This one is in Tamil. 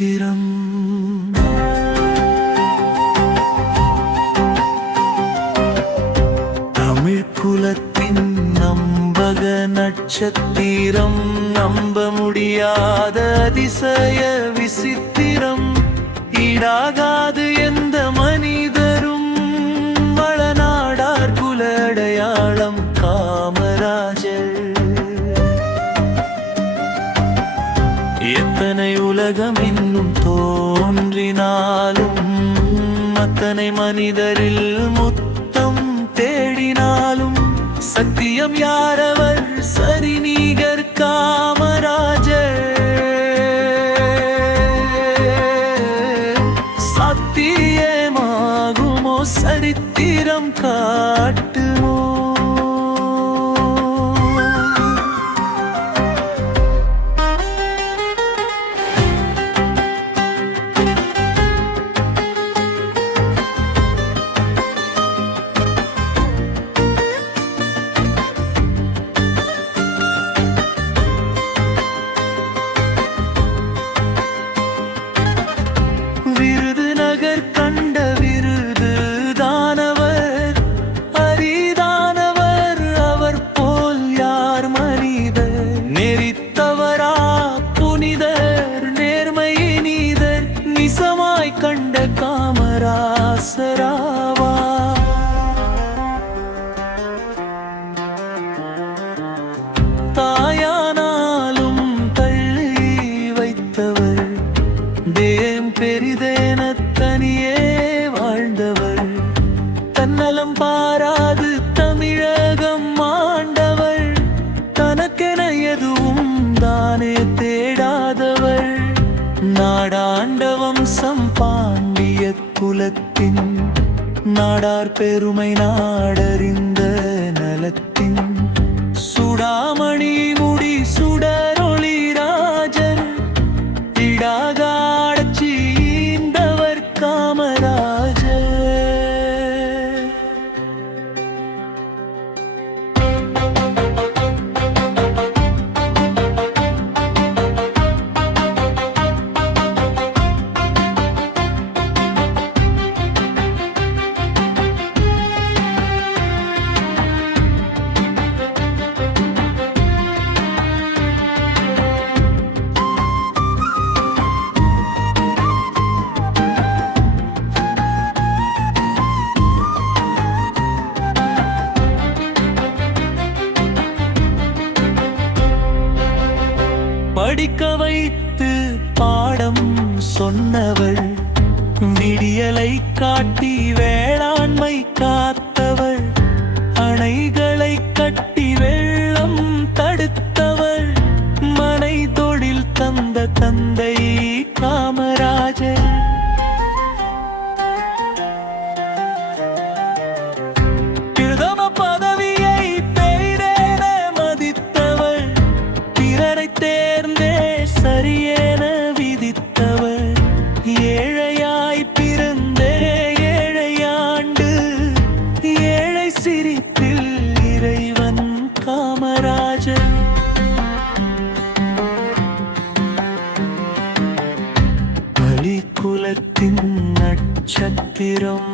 நட்சத்திரம். தமிழ் குலத்தின் நம்பக நட்சத்திரம், நம்ப முடியாத அதிசய விசித்திரம், ஈடாகாது எந்த மனிதரும், வளநாடார் குல அடையாளம் காமராஜர். எத்தனை உலகம் இன்னும் தோன்றினாலும், அத்தனை மனிதரில் முத்தம் தேடினாலும், சத்தியம் யாரவர் சரிநீகர் காமராஜர். சத்தியமாகுமோ சரித்திரம் காட்டுமோ? விருதுநகர் கண்ட விருது தானவர், அரிதானவர் அவர் போல் யார் மனிதர். நெறித்தவரா புனிதர், நேர்மை நீதர், நிசமாய் கண்ட காமராசராவா. தாயானாலும் தள்ளி வைத்தவர், தேம் பெரிதேன தனியே வாழ்ந்தவர், தன்னலம் பாராது தமிழகம் ஆண்டவர், தனக்கென எதுவும் தானே தேடாதவர், நாடாண்ட வம்சம் பாண்டிய குலத்தின், நாடார் பெருமை நாடறிந்த நலத்தின், சுடாமணி முடி சுடரொளி ராஜர், இடாகாடச் சீந்தவர் காமராஜர். படிக்க வைத்து பாடம் சொன்னவர், விடியலை காட்டி வேளாண்மை காத்தவர், அணைகளை கட்டி வெள்ளம் தடுத்தவர், மனை தொழில் தந்த தந்தை காமராஜர். பிரதம பதவியை பெரிதென மதித்தவர், பிறரை தேர்ந்தே சரியென விதித்தவர், ஏழையாய் பிறந்தே ஏழையாண்டு, ஏழை சிரிப்பில் இறைவன் காமராஜர். பலி குலத்தின் நட்சத்திரம்,